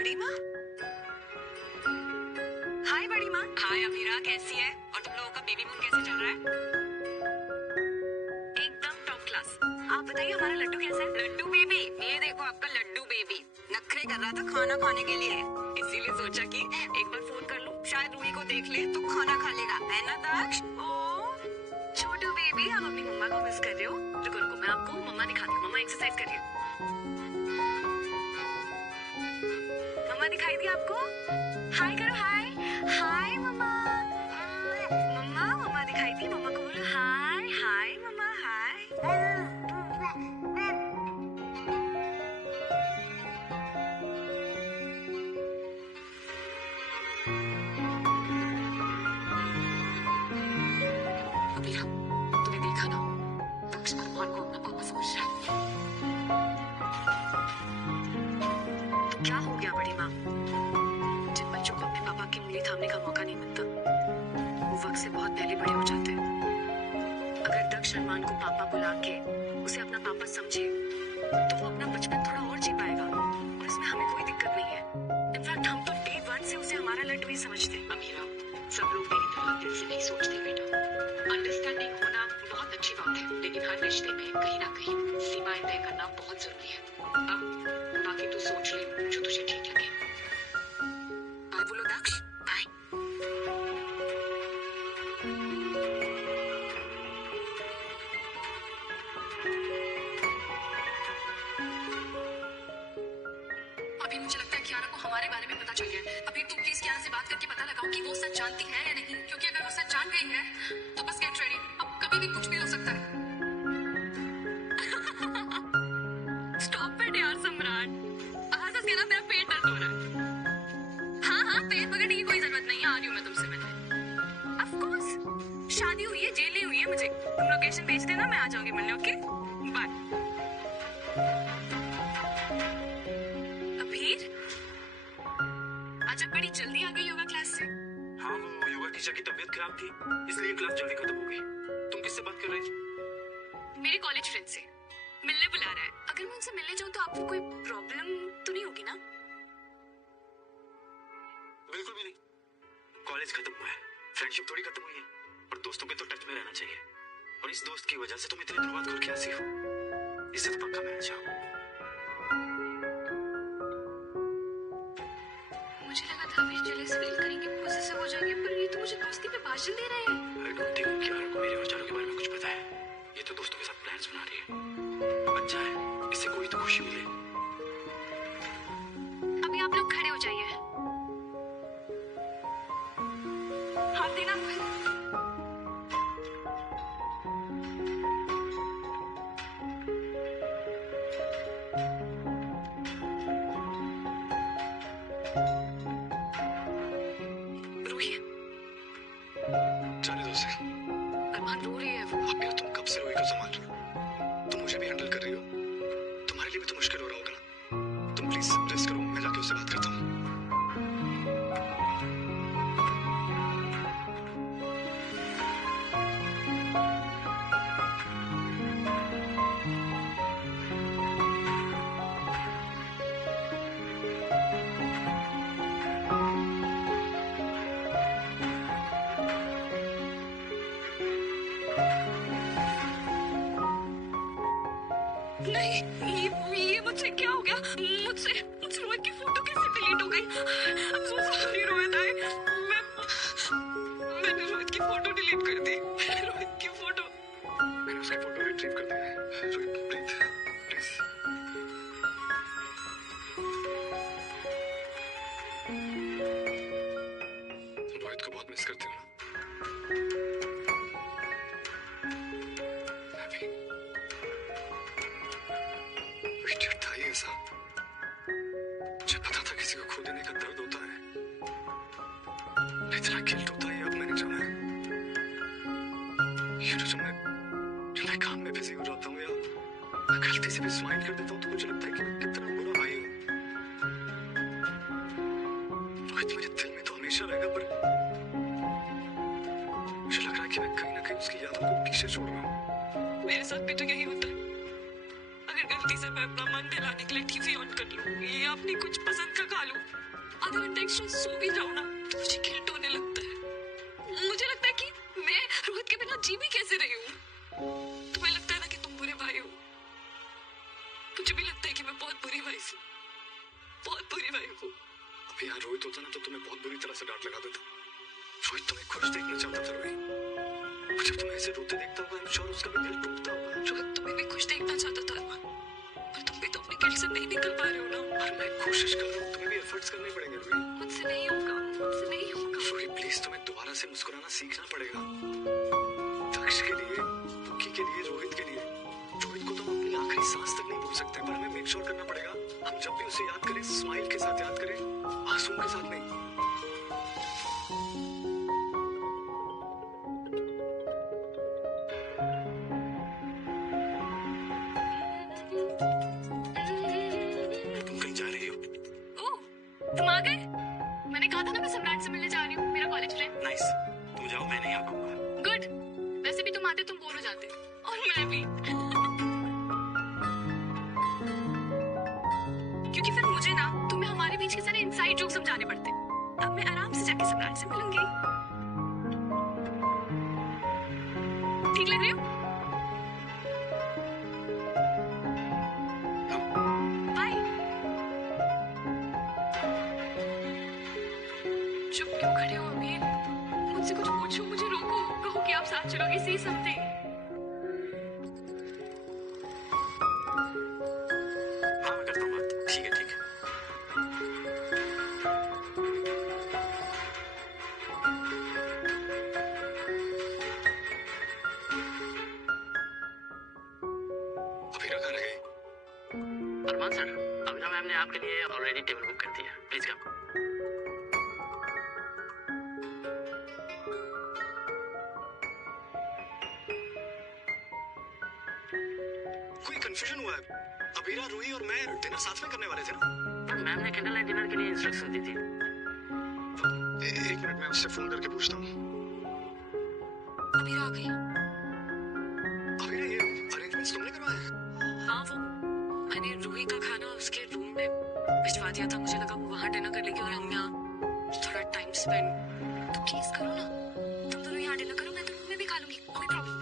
बड़ी माँ। हाय बड़ी माँ। हाय अमीरा, कैसी है? और तुम लोगों का बेबी मून कैसे चल रहा है? एकदम टॉप क्लास। आप बताइए हमारा लड्डू कैसा है? लड्डू बेबी, ये देखो आपका लड्डू बेबी नखरे कर रहा था खाना खाने के लिए, इसीलिए सोचा कि एक बार फोन कर लूं, शायद रूही को देख ले तो खाना खा लेगा, है ना दक्ष? ओ छोटू बेबी, आप अपनी मम्मा को मिस कर रहे हो? रुको रुको, मैं आपको मम्मा दिखाती हूँ। मम्मा एक्सरसाइज कर रही है। मम्मा दिखाई दी आपको? हाय करो, हाय हाय मम्मा। मम्मा मम्मा दिखाई दी? मम्मा को बोलो हाय हाय मम्मा हाय। अमीरा, तूने देखा ना, दक्ष अरमान को अपना पापा समझ रहा है। तो क्या हो गया बड़ी माँ? जिन बच्चों को अपने पापा की उंगली थामने का मौका नहीं मिलता, वो वक्त से बहुत पहले बड़े हो जाते हैं। अगर दक्ष अरमान को पापा बुला के उसे अपना पापा समझे, तो वो अपना बचपन थोड़ा और जी पाएगा और इसमें हमें कोई दिक्कत नहीं है। इनफैक्ट हम तो डे वन से उसे हमारा लड्डू ही समझते हैं। अमीरा, सब लोग मेरी तरह दिल से नहीं सोचते बेटा। अंडरस्टैंडिंग होना बहुत अच्छी बात है, लेकिन हर रिश्ते में कहीं ना कहीं सीमाएं तय करना बहुत जरूरी है। अब बाकी तू सोच ले जो तुझे ठीक लगे। बाय बोलो दक्ष, बाय। अभी मुझे लगता है कियारा को हमारे बारे में पता चल गया है। अभी तुम प्लीज कियारा से बात करके पता लगाओ कि वो सच जानती है या नहीं, क्योंकि अगर वो सच जान गई है तो बस गेट रेडी, अब कभी भी कुछ भी हो सकता है। स्टॉप इट यार सम्राट। हंस के ना मेरा पेट दर्द हो रहा है। हाँ हाँ, पेट पकड़ने की कोई जरूरत नहीं है, आ रही हूँ मैं तुमसे मिलने। ऑफ कोर्स, शादी हुई है, जेल नहीं हुई है मुझे। तुम लोकेशन भेज देना, मैं आ जाऊंगी मिलने। Okay bye. अभीर, आज आप बड़ी जल्दी आ गई योगा क्लास से। हाँ, वो योगा टीचर की तबीयत खराब थी, इसलिए क्लास जल्दी खत्म हो गई। तुम किससे बात कर रही थी? मेरे कॉलेज फ्रेंड से मिलने बुला रहा है। अगर मैं उनसे मिलने जाऊँ तो आपको कोई प्रॉब्लम तो नहीं होगी ना? बिल्कुल भी नहीं। कॉलेज खत्म हुआ है, फ्रेंडशिप थोड़ी खत्म हुई है, और दोस्तों के तो टच में रहना चाहिए। और इस दोस्त की वजह से तुम इतनी बर्बाद करके हंसी हो, इससे तो पक्का मैं जाऊँ। मुझे लगा था अभी जेलस फील करेंगे, पॉसेसिव हो जाएंगे, पर ये तो मुझे दोस्ती पे भाषण दे रहे हैं। आई डोंट थिंक कियारा को मेरे विचारों के बारे में कुछ पता है। ये तो दोस्तों के साथ प्लान्स बना रही है। अच्छा है, इससे कोई तो खुशी मिले। अभी आप लोग खड़े हो जाइए। हाथ देना। रूही, जाने दो उसे। अरमान रो रही है वो। अमीरा, तुम कब से रोई को संभाल रही हो? तुम मुझे भी हैंडल कर रही हो, तुम्हारे लिए भी तो मुश्किल हो रहा होगा ना। तुम प्लीज रेस्ट करो, मैं जाके उससे बात करता हूँ। नहीं, ये मुझसे क्या हो गया? मुझसे मुझसे रोहित की फोटो कैसे डिलीट हो गई? I'm so sorry Rohit. मैंने रोहित की फोटो डिलीट कर दी। रोहित की फोटो। मैंने उसकी फोटो रिट्रीव कर दी है। Rohit, please please. रोहित को बहुत मिस करती हूँ ना। मैं भी। इडियट था ये ऐसा। मुझे पता था किसी को खो देने का दर्द होता है, इतना गिल्ट होता है। अब मैंने जाना है, ये जो मैं काम में बिजी हो जाता हूँ, या मैं गलती से भी स्माइल कर देता हूँ, तो मुझे लगता है कि मैं कितना बुरा भाई हूँ। रोहित मेरे दिल में तो हमेशा रहेगा, पर मुझे लग रहा है कि मैं कहीं ना कहीं उसकी यादों को पीछे छोड़ रहा हूँ। मेरे साथ भी तो यही होता है। अगर गलती से मैं अपना मन बहलाने के लिए टीवी ऑन कर बैठ लूं या अपनी कुछ पसंद का खा लूं, अगर घंटे एक्स्ट्रा सो भी जाऊं ना तो मुझे गिल्ट होने लगता है। मुझे लगता है कि मैं रोहित के बिना जी भी कैसे रही हूँ। तुम्हें लगता है ना कि तुम बुरे भाई हो, मुझे भी लगता है कि मैं बहुत बुरी वाइफ हूँ, बहुत बुरी वाइफ हूँ। अभी यहाँ रोहित होता ना तो तुम्हें बहुत बुरी तरह से डांट लगा देता। रोहित तुम्हें खुश देखना चाहता था रोहित, और जब तुम्हें ऐसे रोते देखता होगा, आई एम श्योर उसका भी दिल टूटता होगा। रोहित तुम्हें भी खुश देखना चाहता था अरमान, पर तुम भी तो अपने गिल्ट से नहीं निकल पा रहे हो ना। और मैं कोशिश कर रहा हूँ, तुम्हें भी एफर्ट्स करने पड़ेंगे रोहित। मुझसे नहीं होगा, मुझसे नहीं होगा। रोहित प्लीज तुम्हें दोबारा से मुस्कुराना सीखना पड़ेगा। दक्ष के लिए, बुकी के लिए, रोहित के लिए। रोहित को तुम अपनी आखिरी सांस तक नहीं भूल सकते, पर हमें मेक श्योर करना पड़ेगा हम जब भी उसे याद करें स्माइल के साथ याद करें, आंसुओं के साथ नहीं। तुम कहीं जा रही हो? ओह, तुम आ गए? मैंने कहा था ना मैं सम्राट से मिलने जा रही हूँ, मेरा कॉलेज फ्रेंड। नाइस, तुम जाओ, मैं नहीं आ पाऊंगा। गुड, वैसे भी तुम आते तुम बोर हो जाते, और मैं भी। क्योंकि फिर मुझे ना तुम्हें हमारे बीच के सारे इनसाइड जोक समझाने पड़ते। अब मैं आराम से जाके सम्राट से मिलूंगी। ठीक लग रही हूँ? बाय। चुप क्यों खड़े हो अभी? मुझसे कुछ पूछो, मुझे रोको, कहो कि आप साथ चलोगे, सी समथिंग। हाँ मैं करता हूँ बात, ठीक है ठीक है। अभी रखा रहे। अरमान सर, अभिनव मैम ने आपके लिए ऑलरेडी टेबल बुक कर दिया, प्लीज कम। कोई कंफ्यूजन हुआ है? अबीरा, रूही और मैं डिनर साथ में करने वाले थे ना? पर मैम ने कैंडल लाइट डिनर के लिए इंस्ट्रक्शन दी थी। एक मिनट में उससे फोन करके पूछता हूँ। अभी आ गई। अबीरा, ये अरेंजमेंट्स तुमने करवाए? हाँ, वो मैंने रूही का खाना उसके रूम में भिजवा दिया था। मुझे लगा वो वहाँ डिनर कर लेगी और हम यहाँ थोड़ा टाइम स्पेंड। तो प्लीज करो ना, तुम दोनों यहाँ डिनर करो, मैं तो रूम में भी खा लूंगी, कोई प्रॉब्लम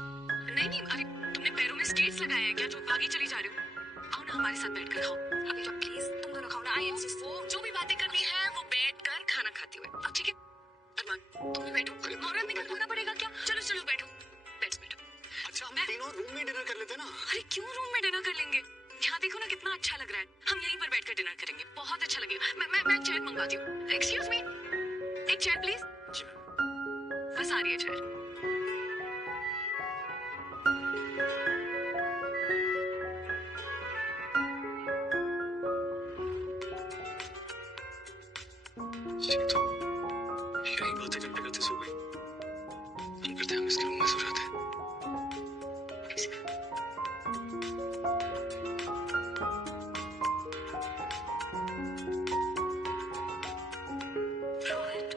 नहीं। नहीं, अरे तुमने पैरों में स्केट्स लगाए हैं क्या जो आगे चली जा रही हो? आओ ना हमारे साथ बैठ कर खाओ। अभी जब प्लीज तुम दोनों खाओ ना। आई इंसिस्ट, वो जो भी बातें करनी है वो बैठ कर खाना खाते हुए। अब ठीक है अरमान, तुम भी बैठो। और हमें खाना पड़ेगा क्या? चलो चलो बैठो, बैठो। अच्छा, हम तीनों रूम में डिनर कर लेते हैं ना? अरे क्यों रूम में डिनर कर लेंगे? यहाँ देखो ना कितना अच्छा लग रहा है। हम यहीं पर बैठकर डिनर करेंगे, बहुत अच्छा लगेगा। मैं चेयर मंगवाती हूँ। एक्सक्यूज मी, एक चेयर प्लीज। Ji ma'am. बस आ रही है चेयर। ये तो यही बातें करते करते सो गई। हम करते हम इसके रूम में सो जाते हैं। रोहित,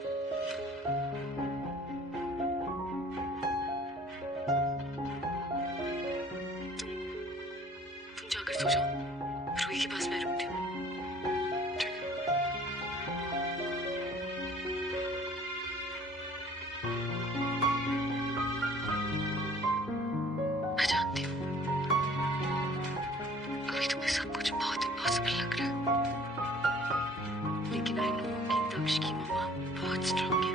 तुम जाकर सो जाओ, रूही के पास मैं रुकती हूँ। ठीक है। मैं जानती हूँ अभी तुम्हें सब कुछ बहुत इम्पॉसिबल लग रहा है, लेकिन आई नो कि दक्ष की मम्मा बहुत स्ट्रांग है।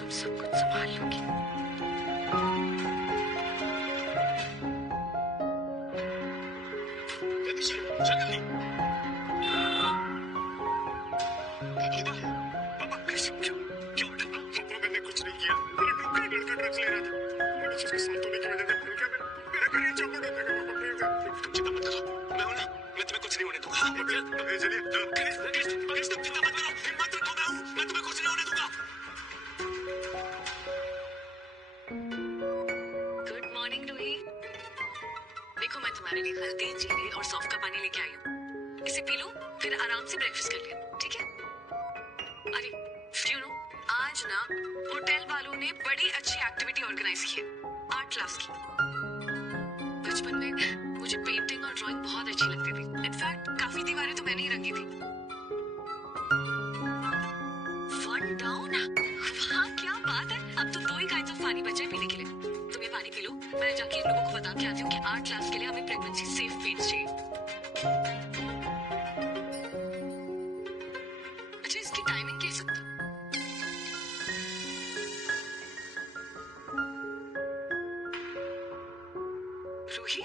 हम सब कुछ संभाल लूंगी। जल्दी पापा, क्यों मैंने कुछ नहीं किया। मेरा डॉक्टर लड़का ड्रग्स ले रहा था, मैंने उसके साथ होने की वजह से भूल गया। मेरा घर ही चौपट हो जाएगा पापा, प्लीज। तुम चिंता मत करो, मैं हूं ना, मैं तुम्हें कुछ नहीं होने दूंगा। हाँ चलिए, तुम चिंता मत करो, हिम्मत रखो, मैं हूं, मैं तुम्हें कुछ नहीं होने दूंगा। Good morning Roohi. देखो मैं तुम्हारे लिए हल्दी, जीरे और सौंफ का पानी लेके आई हूँ। इसे पी लो, फिर आराम से ब्रेकफास्ट कर लिया, ठीक है? अरे यू नो, आज ना होटल वालों ने बड़ी अच्छी एक्टिविटी ऑर्गेनाइज की है, आर्ट क्लास की। बचपन में मुझे पेंटिंग और ड्राइंग बहुत अच्छी लगती थी। इनफैक्ट काफी दीवारें तो मैंने ही रंगी थी। वन डाउन, वाह क्या बात है। अब तो 2 ही काइंड्स ऑफ पानी बचे पीने के लिए। तुम ये पानी पी लो, मैं जाके इन लोगों को बता के आती हूँ कि आर्ट क्लास के लिए हमें प्रेगनेंसी सेफ पेंट्स चाहिए। अच्छा इसकी टाइमिंग कैसे? रूही,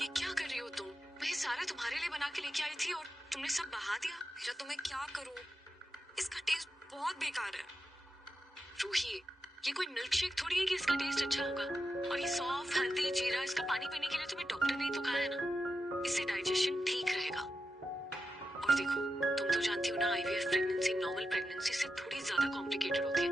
ये क्या कर रही हो तुम? मैं ये सारा तुम्हारे लिए बना के लेके आई थी और तुमने सब बहा दिया। मेरा तो मैं क्या करूं, इसका टेस्ट बहुत बेकार है। रूही, ये कोई मिल्क शेक थोड़ी है कि इसका टेस्ट अच्छा होगा। और ये सौंफ, हल्दी, जीरा, इसका पानी पीने के लिए तुम्हें डॉक्टर ने ही तो कहा है ना। इससे डाइजेशन ठीक रहेगा। और देखो, तुम तो जानती हो ना, आईवीएफ प्रेगनेंसी नॉर्मल प्रेगनेंसी से थोड़ी ज्यादा कॉम्प्लिकेटेड होती है,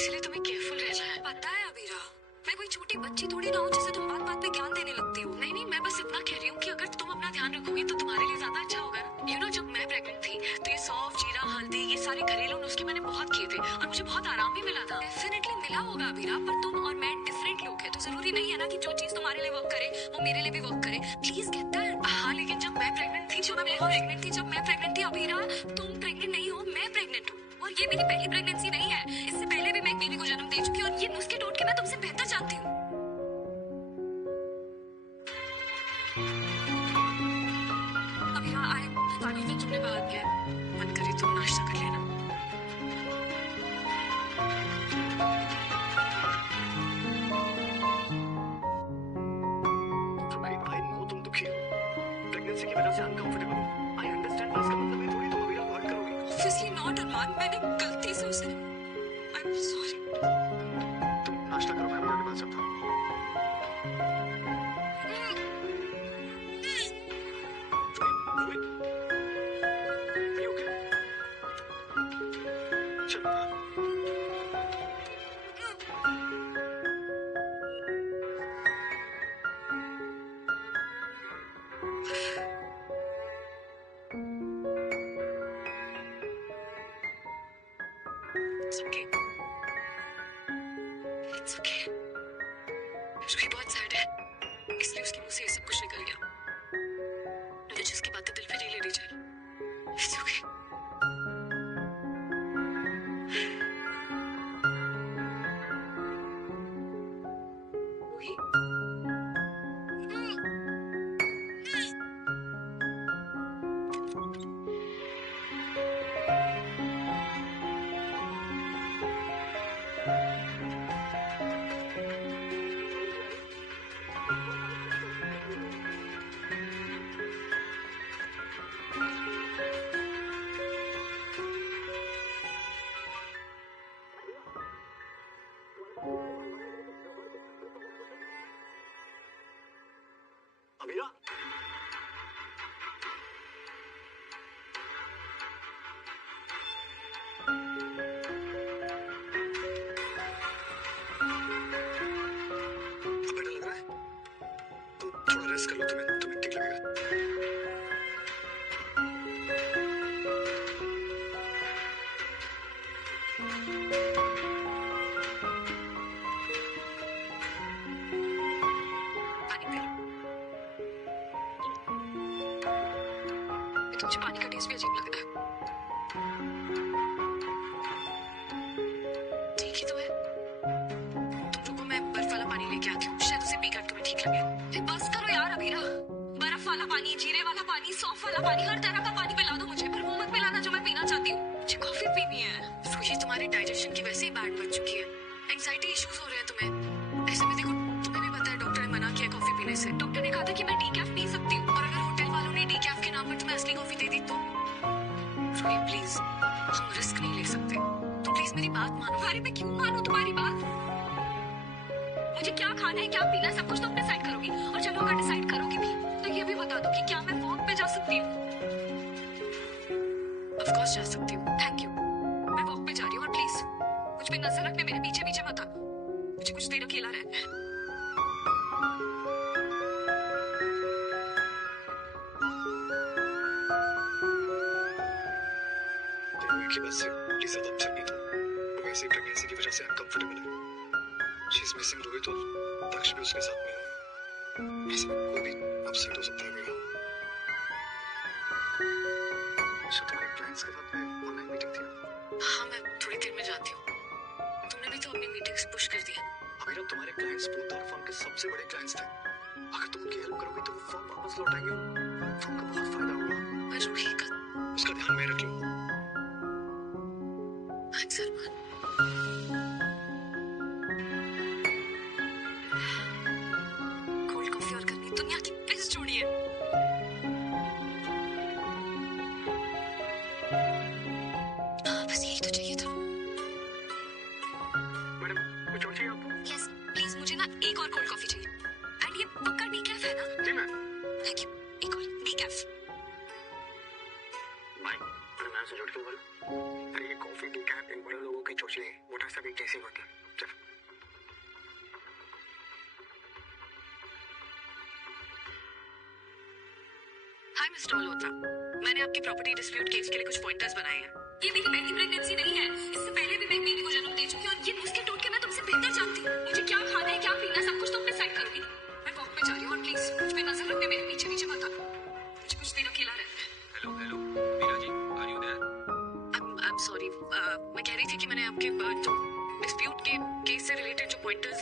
इसलिए तुम्हें केयरफुल रहना है। पता है अबीरा, मैं कोई छोटी बच्ची थोड़ी ना हूँ जिसे तुम बात बात पे ज्ञान देने लगती हो। नहीं, मैं बस इतना कह रही हूँ कि अगर तुम अपना ध्यान रखोगी तो तुम्हारे लिए ज्यादा अच्छा होगा। यू नो, जब मैं प्रेग्नेंट थी तो ये सौंफ, जीरा, हल्दी, ये सारे घरेलू नुस्खे मैंने बहुत किए थे और मुझे बहुत आराम भी मिला था। डेफिनेटली मिला होगा अबीरा, पर तुम और मैं डिफरेंट लोग हैं, तो जरूरी नहीं है ना कि जो चीज तुम्हारे लिए वर्क करे वो मेरे लिए भी वर्क करे। Please get that. हाँ, लेकिन जब मैं प्रेग्नेंट थी जब मैं प्रेग्नेंट थी अबीरा, तुम प्रेग्नेंट नहीं हो, मैं प्रेग्नेंट हूँ। और ये मेरी पहली प्रेगनेंसी नहीं है, इससे पहले भी मैं एक बेबी को जन्म दे चुकी हूँ और ये नुस्खे टोट के मैं तुमसे बेहतर जानती हूँ। अबीरा, पानी तो तुमने बहा दिया है। मन करे तुम नाश्ता कर लेना। आई नो तुम दुखी हो, प्रेगनेंसी की वजह से अनकंफर्टेबल हो। आई अंडरस्टैंड, पर इसका मतलब ये थोड़ी तुम अभी हर्ट करोगी। ऑब्वियसली नॉट अरमान, मैंने गलती से उसे, आई एम सॉरी। तुम नाश्ता करो, मैं अभी आके बात करता हूँ। Rohit, are you okay? चल ना। It's okay. It's okay. Ruhi बहुत सैड है, इसलिए उसके मुंह से ये सब कुछ निकल गया। मुझे जिसकी बातें दिल पे नहीं लेनी चाहिए। It's okay. रूही, अबीरा, अब बेटर लग रहा है? तुम थोड़ा रेस्ट कर लो, तुम्हें ठीक लगेगा। पानी पी लो। मुझे पानी का टेस्ट भी अजीब लग रहा है। ठीक ही तो है। तुम रुको, मैं बर्फ वाला पानी लेके आती हूँ, शायद उसे पीकर तुम्हें ठीक लगे। बस करो यार अबीरा, बर्फ वाला पानी, जीरे वाला पानी, सौंफ वाला पानी, हर तरह का पानी पिला दो मुझे, पर वो मत पिलाना जो मैं पीना चाहती हूँ। मुझे कॉफी पीनी है। रूही, तुम्हारी डाइजेशन की वैसे ही बैड बन चुकी है। एंजाइटी इश्यूज हो रहे हैं तुम्हें। ऐसे में देखो, तुम्हें भी पता है डॉक्टर ने मना किया कॉफी पीने से। डॉक्टर ने कहा था कि मैं डीकैफ पी सकती हूँ। और अगर होटल वालों ने डीकैफ के नाम पर तुम्हें असली कॉफी दे दी तो? रूही प्लीज, हम रिस्क नहीं ले सकते। तुम प्लीज मेरी बात मानो। अरे मैं क्यों मानूं तुम्हारी बात? मुझे क्या खाना है, क्या पीना है, सब कुछ तुम डिसाइड करोगी। और चलो अगर डिसाइड करोगी भी तो ये भी बता दो कि क्या मैं वॉक पे जा सकती हूँ? ऑफ कोर्स जा सकती हूँ। Thank you. मैं वॉक पे जा रही हूँ और प्लीज मुझ पे नजर रखने, मेरे पीछे पीछे मत आना। मुझे कुछ देर अकेला रहना है। रोहित की बात से प्लीज ज्यादा अपसेट नहीं, तुम वैसे ही प्रेगनेंसी की वजह से अनकंफर्टेबल है। शी इज मिसिंग रोहित और दक्ष भी उसके साथ में है। ऐसे में कोई भी अपसेट हो सकता है बेटा। अच्छा तुम्हारे क्लाइंट्स के साथ में ऑनलाइन मीटिंग थी ना? हाँ, मैं थोड़ी देर में जाती हूँ। तुमने भी तो अपनी मीटिंग्स पुश कर दी है ना? अमीरा तुम्हारे क्लाइंट्स पूर्णतः फर्म के सबसे बड़े क्लाइंट्स थे। अगर तुम उनकी हेल्प करोगे तो वो फर्म वापस लौटाएंगे और फर्म का बहुत फायदा होगा। पर रूही का उसका ध्यान मैं रख लूँ। थैंक्स अरमान। कोल्ड कॉफी और करनी दुनिया की बेस्ट जोड़ी है। बस यही तो चाहिए था। मैडम कुछ और चाहिए आपको? यस प्लीज, मुझे ना एक और कोल्ड कॉफी चाहिए। एंड ये पक्का डीकैफ है ना? जी मैम। Thank you. एक और डीकैफ। भाई मैंने मैम से झूठ क्यों बोला? अरे ये कॉफी की कैप इन बड़े लोगों की चोचले हैं। मोटा सा भी कैसे होता है? चल। हाय मिस्टर मल्होत्रा, मैंने आपके प्रॉपर्टी डिस्प्यूट केस के लिए कुछ पॉइंटर्स बनाए हैं। ये मेरी पहली प्रेगनेंसी नहीं है। इससे पहले भी मैं एक बेबी को जन्म दे चुकी हूँ और ये नुस्खे टोटके मैं तुमसे बेहतर जानती हूँ। मुझे क्या खाना है, क्या पीना है, सब कुछ तुम डिसाइड करोगी। मैं वॉक पे जा रही हूँ और प्लीज मुझ पे नजर रखने, मेरे पीछे पीछे मत आना। मुझे कुछ देर अकेला रहना है। Hello Meera ji, are you there? I am sorry, मैं कह रही थी कि मैंने आपके जो डिस्प्यूट के केस से रिलेटेड जो पॉइंटर्स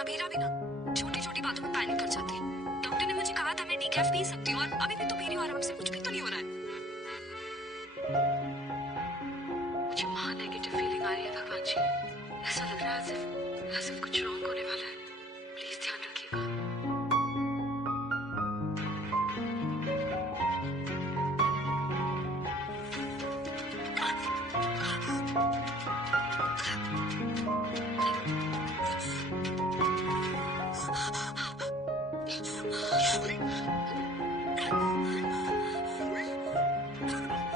अमीरा भी ना छोटी छोटी बातों में पैनिक कर जाती है। डॉक्टर ने मुझे कहा था मैं डीकैफ पी सकती हूँ और अभी भी तो पी रही हूँ, आराम से, कुछ भी तो नहीं हो रहा है। मुझे वहाँ नेगेटिव फीलिंग आ रही है भगवान जी। ऐसा लग रहा है as if कुछ रॉन्ग होने वाला है। प्लीज ध्यान रखिएगा।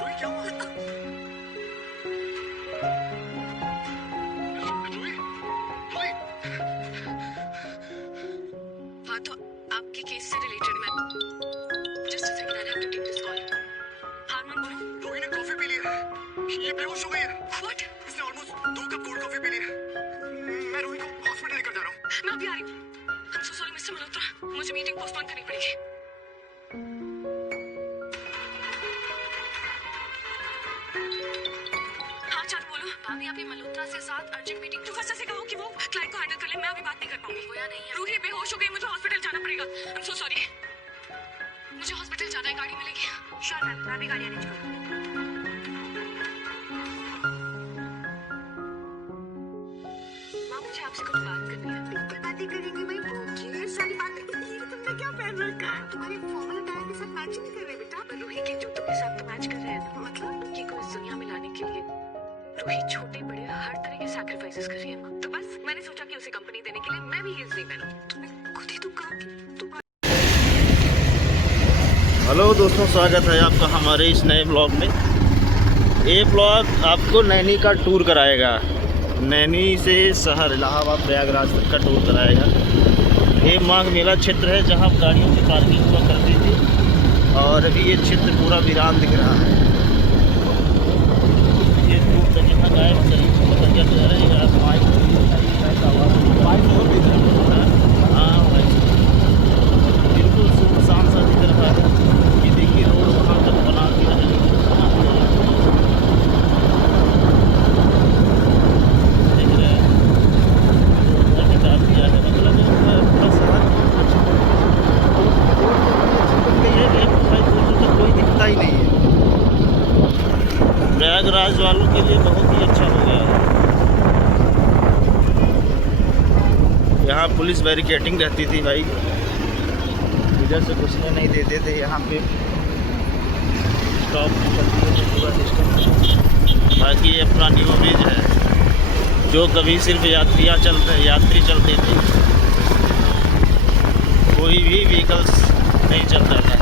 रोहित क्या हुआ? हाँ तो आपके केस से रिलेटेड मैं just a second, I have to take this call. हाँ मैं बोलो। रोहित ने कॉफी पी ली है। ये बेहोश हो गई है। व्हाट? इसने ऑलमोस्ट 2 कप कोल्ड कॉफी पी ली है। मैं रोहित को हॉस्पिटल लेकर जा रहा हूँ। मैं अभी आ रही हूँ। I am so sorry mister Malhotra, मुझे मीटिंग पोस्टपोन करनी पड़ेगी। हाँ चालू बोलो। भाभी अभी मल्होत्रा से साथ अर्जेंट मीटिंग जो फर्स्ट से कहो कि वो क्लाइंट को हैंडल कर ले, मैं अभी बात नहीं कर पाऊंगी। होया नहीं है, रूही बेहोश हो गई, मुझे हॉस्पिटल जाना पड़ेगा। I am so sorry. मुझे हॉस्पिटल जाना है, गाड़ी मिलेगी? श्योर मैम, मैं अभी गाड़ी अरेंज करूँगी। माँ मुझे आपसे कुछ बात करनी है। बिल्कुल बातें करेंगे भाई, ढेर सारी बातें करेंगे। तुमने क्या पहन रखा है? तुम्हारे फॉर्मल अटायर के साथ मैच नहीं कर रहे बेटा। पर रूही के जूतों के साथ तो मैच कर रहे हैं ना। मतलब रूही को इस दुनिया में लाने के लिए रूही छोटे बड़े हर तरह के सैक्रिफाइसेस कर रही है माँ। तो बस मैंने सोचा कि उसे कंपनी देने के लिए मैं भी हील्स नहीं पहनूं। तुमने खुद ही तो कहा कि तुम। हेलो दोस्तों, स्वागत है आपका हमारे इस नए ब्लॉग में। ये ब्लॉग आपको नैनी का टूर कराएगा। नैनी से शहर इलाहाबाद प्रयागराज तक का टूर कराएगा। ये माघ मेला क्षेत्र है जहाँ गाड़ियों की पार्किंग हुआ करती थी और अभी ये क्षेत्र पूरा वीरान दिख रहा है। ये दूर तक यहाँ गाय हाँ बिल्कुल सुनसान सा दिख रहा है। ये देखिए रोड वहाँ तक बना दिया है। देख रहे हैं हटा दिया है, मतलब पूरा शहर कोई दिखता ही नहीं है। प्रयागराज वालों के लिए बहुत ही अच्छा हो गया है। यहाँ पुलिस बैरिकेडिंग रहती थी भाई, इधर से घुसने नहीं देते थे। यहाँ पे स्टॉप करती है पूरा सिस्टम। बाकी ये अपना न्यू ब्रिज है जो कभी सिर्फ यात्री चलते थे, कोई भी व्हीकल्स नहीं चलता था।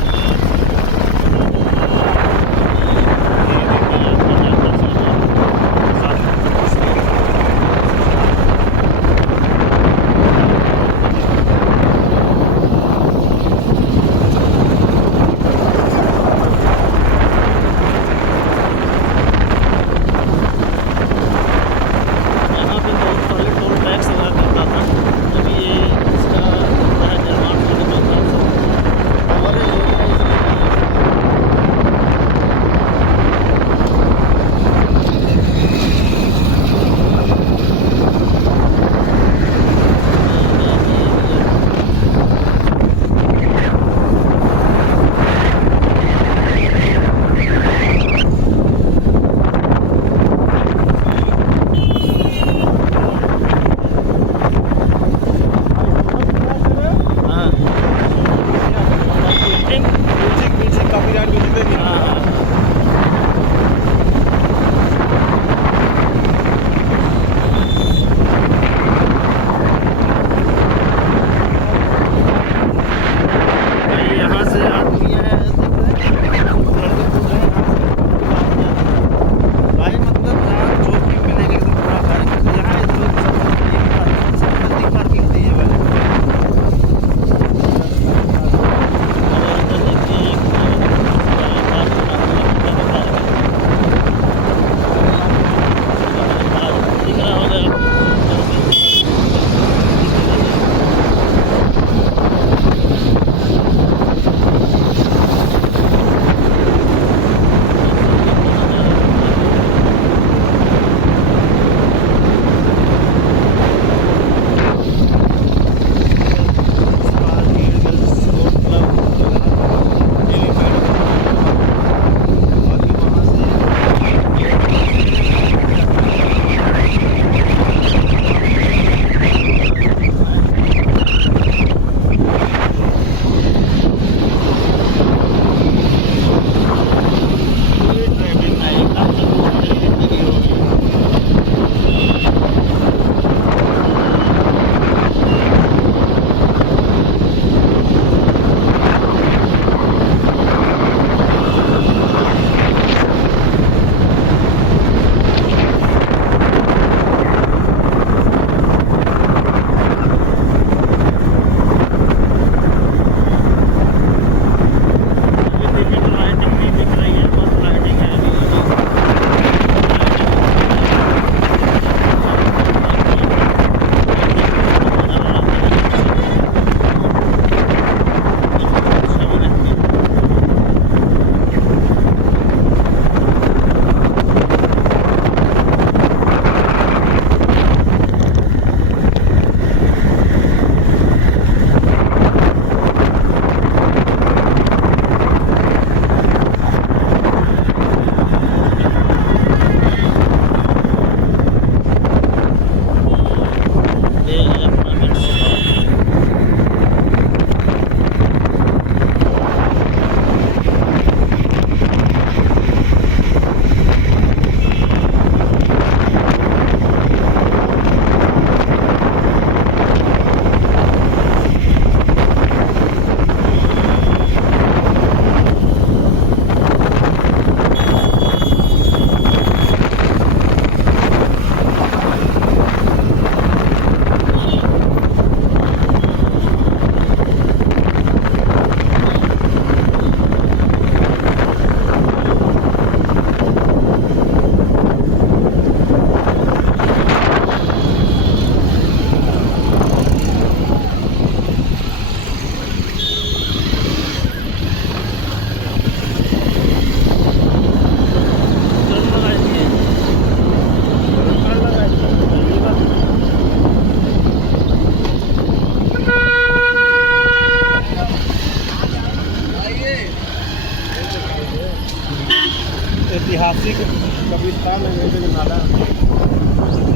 कब्रिस्तान अंग्रेजों का नाला।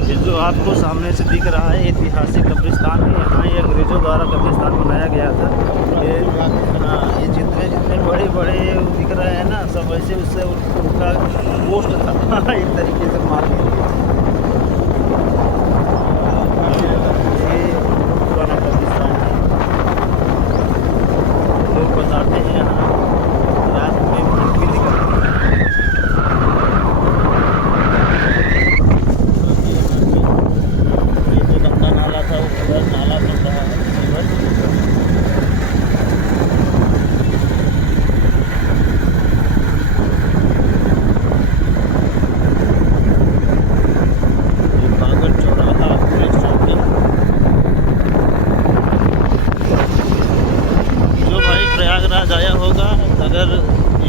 ये जो आपको सामने से दिख रहा है ऐतिहासिक कब्रिस्तान है। यहाँ ये अंग्रेज़ों द्वारा कब्रिस्तान बनाया गया था। ये हाँ, ये जितने जितने बड़े बड़े दिख रहे हैं ना, सब वैसे उससे उनका पोस्ट था एक तरीके से मार दिया। ये पुराना कब्रिस्तान है। लोग बताते हैं यहाँ रात में भूत भी निकलते हैं। ये जो गंदा नाला था वो पूरा नाला बन रहा है। ये बागल चौराहा पुलिस चौकी। जो भाई प्रयागराज आया होगा, अगर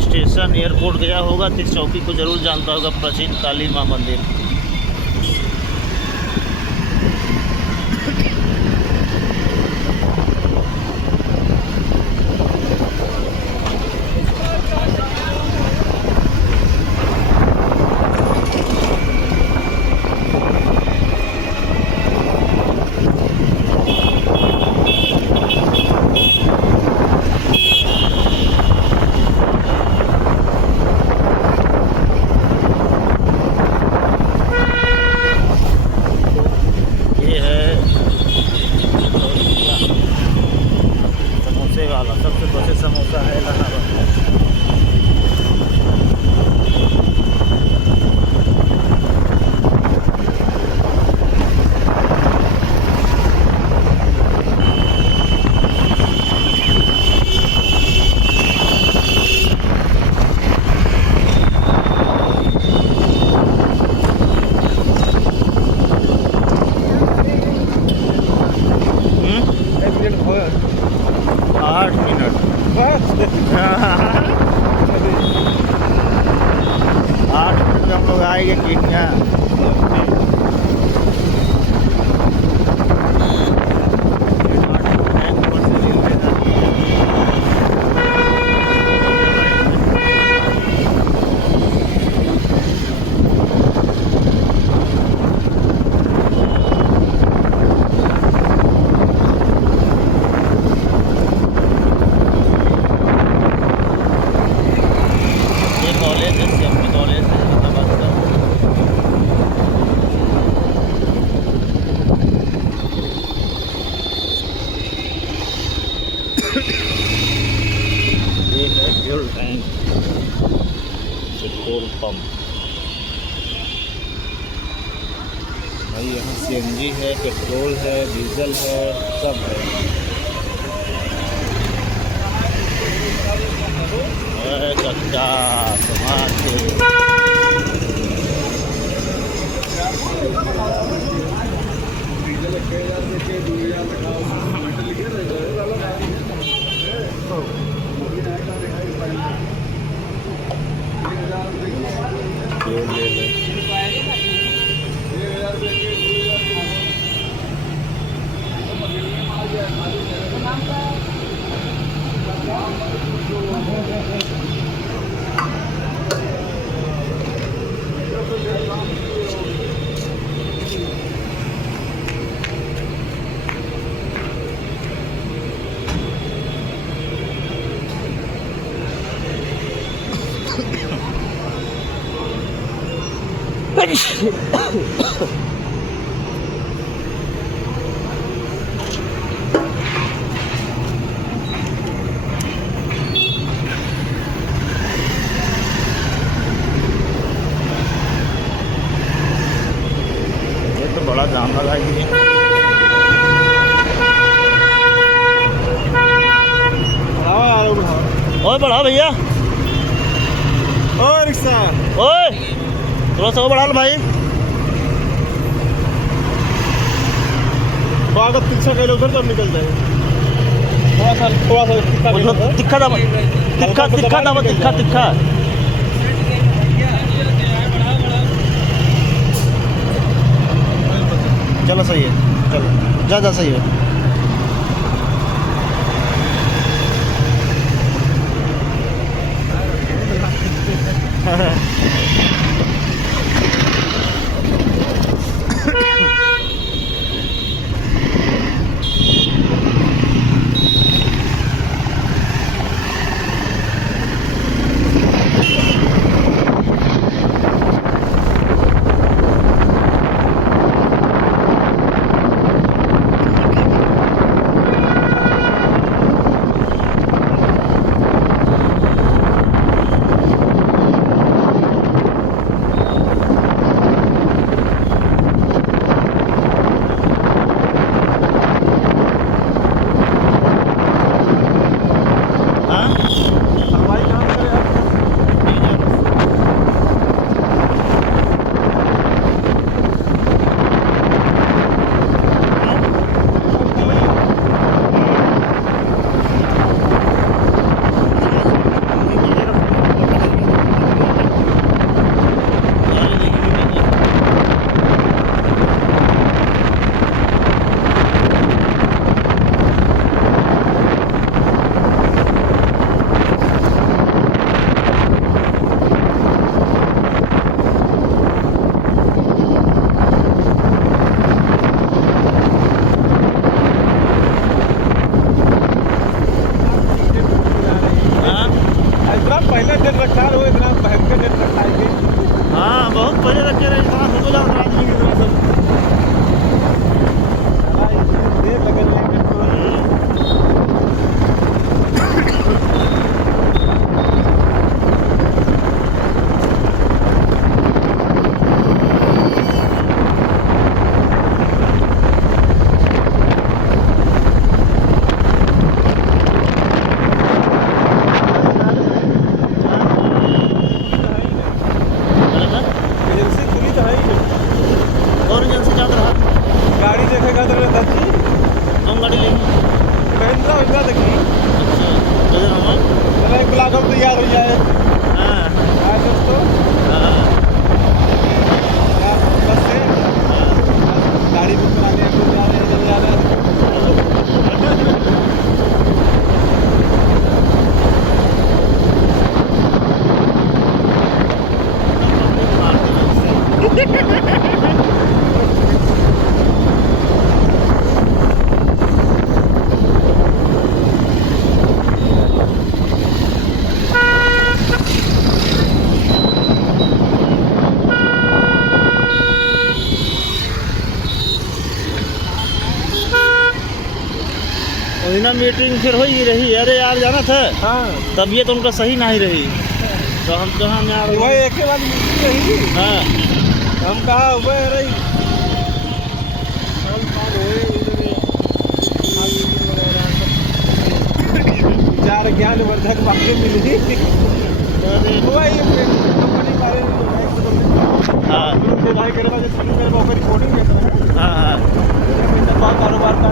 स्टेशन एयरपोर्ट गया होगा तो इस चौकी को ज़रूर जानता होगा, प्राचीन काली माँ मंदिर। ये है समोसे वाला, सबसे प्रसिद्ध समोसा है इलाहाबाद। आठ मिनट 8 मिनट में हम लोग आएंगे केन्या। कॉलेज है, CMP कॉलेज है इलाहाबाद का। ये है फ्यूल टैंक, पेट्रोल पंप। भाई यहाँ CNG है, पेट्रोल है, डीजल है, सब है। कच्चा टमाटर। ले ले। बड़ा जाम लगा है। ओए बढ़ा भैया, ओए रिक्शा, ओए थोड़ा सा बढ़ा लो भाई। स्वागत पीछे कहीं उधर तब निकल जाए। थोड़ा सा तिखा दावा, तिखा। चलो सही है, चलो जा सही है। इतना फोटो जाओ आदमी की तरह सब देर लगन में एजेंसी खुली तो है ही और एजेंसी चल रहा गाड़ी देखेगा तो दर्जी हम गाड़ी लेंगे महिंद्रा महिंद्रा देखी अच्छा बजे हम चलो 1 लाख हम तैयार हो जाए हाँ हाँ दोस्तों हाँ बस से गाड़ी बुक कराने को जा रहे हैं जब जा रहे हैं ना मीटिंग फिर हो ही रही अरे यार जाना था हाँ तबीयत उनका सही नहीं रही तो हम कहाँ यहाँ वही एक के बाद मिलती रही हाँ हम कहा हुए रही हम कौन हुए विचार ज्ञानवर्धक बातें मिली वही कंपनी बारे में हाँ भाई करे रिपोर्टिंग हाँ हाँ कारोबार का